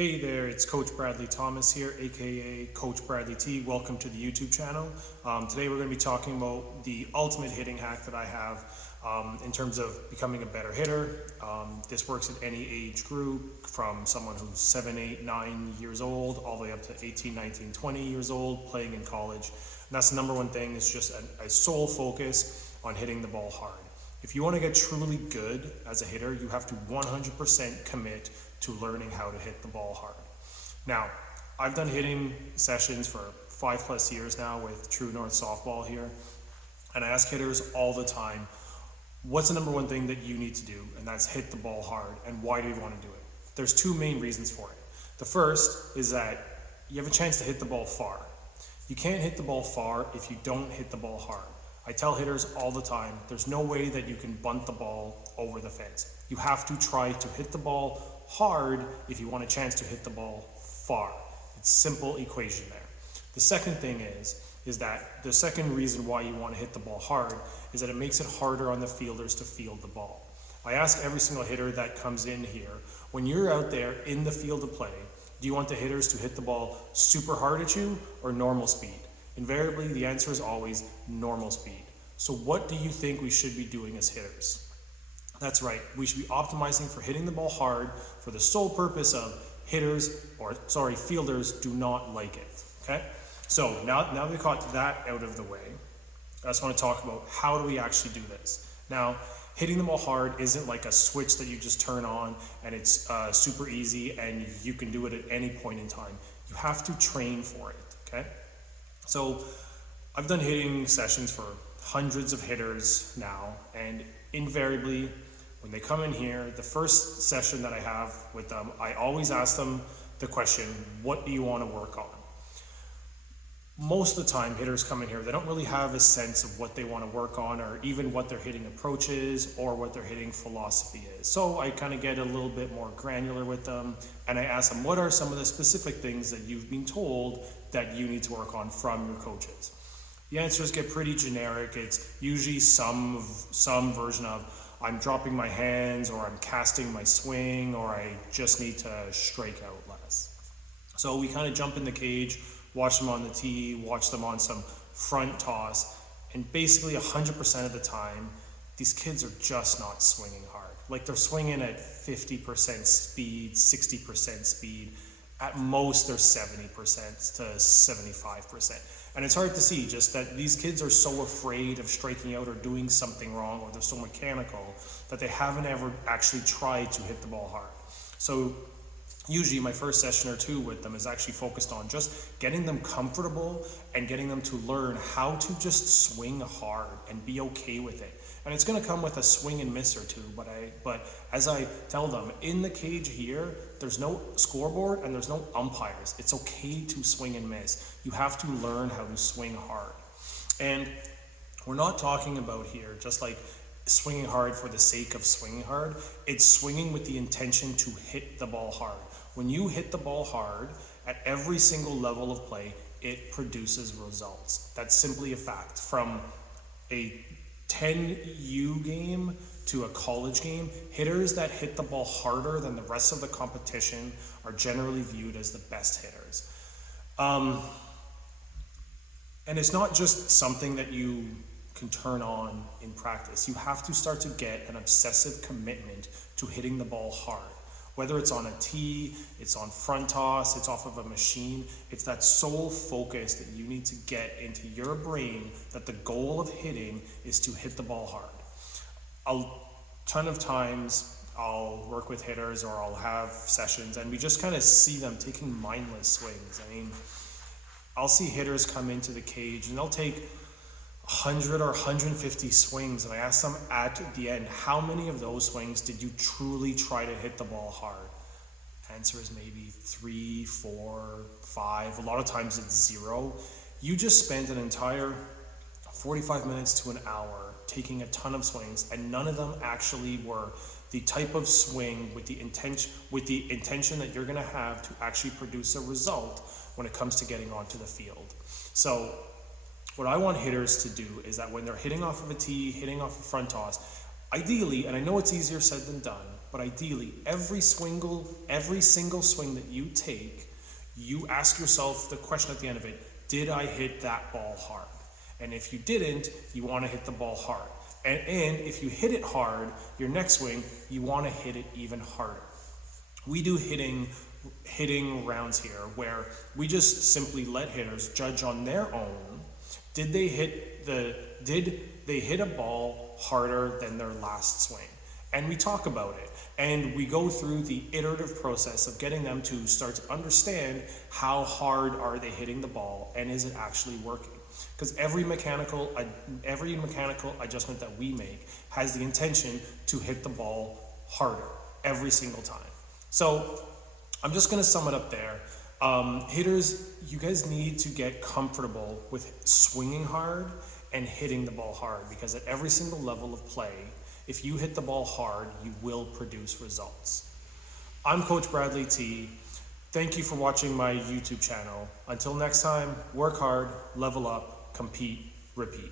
Hey there, it's Coach Bradley Thomas here, aka Coach Bradley T. Welcome to the YouTube channel. Today we're going to be talking about the ultimate hitting hack that I have in terms of becoming a better hitter. This works at any age group, from someone who's 7, 8, 9 years old, all the way up to 18, 19, 20 years old, playing in college. And that's the number one thing, is just a sole focus on hitting the ball hard. If you want to get truly good as a hitter, you have to 100% commit to learning how to hit the ball hard. Now, I've done hitting sessions for 5+ years now with True North Softball here, and I ask hitters all the time, what's the number one thing that you need to do? And that's hit the ball hard. And why do you want to do it? There's two main reasons for it. The first is that you have a chance to hit the ball far. You can't hit the ball far if you don't hit the ball hard. I tell hitters all the time, there's no way that you can bunt the ball over the fence. You have to try to hit the ball hard if you want a chance to hit the ball far. It's simple equation there. The second thing is that the second reason why you want to hit the ball hard is that it makes it harder on the fielders to field the ball. I ask every single hitter that comes in here, when you're out there in the field of play, do you want the hitters to hit the ball super hard at you or normal speed? Invariably, the answer is always normal speed. So what do you think we should be doing as hitters? That's right, we should be optimizing for hitting the ball hard for the sole purpose of fielders do not like it, okay? So now we got that out of the way, I just want to talk about how do we actually do this. Now, hitting the ball hard isn't like a switch that you just turn on and it's super easy and you can do it at any point in time. You have to train for it, okay? So I've done hitting sessions for hundreds of hitters now, and invariably when they come in here, the first session that I have with them, I always ask them the question, what do you want to work on? Most of the time hitters come in here, they don't really have a sense of what they want to work on, or even what their hitting approach is or what their hitting philosophy is. So I kind of get a little bit more granular with them, and I ask them, what are some of the specific things that you've been told that you need to work on from your coaches? The answers get pretty generic. It's usually some version of, I'm dropping my hands, or I'm casting my swing, or I just need to strike out less. So we kind of jump in the cage, watch them on the tee, watch them on some front toss, and basically 100% of the time, these kids are just not swinging hard. Like, they're swinging at 50% speed, 60% speed. At most, they're 70% to 75%. And it's hard to see just that these kids are so afraid of striking out or doing something wrong, or they're so mechanical that they haven't ever actually tried to hit the ball hard. So usually my first session or two with them is actually focused on just getting them comfortable and getting them to learn how to just swing hard and be okay with it. And it's going to come with a swing and miss or two, but as I tell them, in the cage here, there's no scoreboard and there's no umpires. It's okay to swing and miss. You have to learn how to swing hard. And we're not talking about here just like swinging hard for the sake of swinging hard. It's swinging with the intention to hit the ball hard. When you hit the ball hard at every single level of play, it produces results. That's simply a fact. From a 10U game to a college game, hitters that hit the ball harder than the rest of the competition are generally viewed as the best hitters. And it's not just something that you can turn on in practice. You have to start to get an obsessive commitment to hitting the ball hard. Whether it's on a tee, it's on front toss, it's off of a machine, it's that sole focus that you need to get into your brain that the goal of hitting is to hit the ball hard. A ton of times I'll work with hitters, or I'll have sessions, and we just kind of see them taking mindless swings. I mean, I'll see hitters come into the cage and they'll take 100 or 150 swings, and I ask them at the end, how many of those swings did you truly try to hit the ball hard? Answer is maybe 3, 4, 5. A lot of times it's 0. You just spent an entire 45 minutes to an hour taking a ton of swings, and none of them actually were the type of swing with the intention that you're going to have to actually produce a result when it comes to getting onto the field. So what I want hitters to do is that when they're hitting off of a tee, hitting off a front toss, ideally, and I know it's easier said than done, But ideally, every single swing that you take, you ask yourself the question at the end of it, did I hit that ball hard? And if you didn't, you want to hit the ball hard. And if you hit it hard, your next swing, you want to hit it even harder. We do hitting rounds here where we just simply let hitters judge on their own. Did they hit a ball harder than their last swing? And we talk about it, and we go through the iterative process of getting them to start to understand how hard are they hitting the ball, and is it actually working? Because every mechanical adjustment that we make has the intention to hit the ball harder every single time. So I'm just going to sum it up there. Hitters, you guys need to get comfortable with swinging hard and hitting the ball hard, because at every single level of play, if you hit the ball hard, you will produce results. I'm Coach Bradley T. Thank you for watching my YouTube channel. Until next time, work hard, level up, compete, repeat.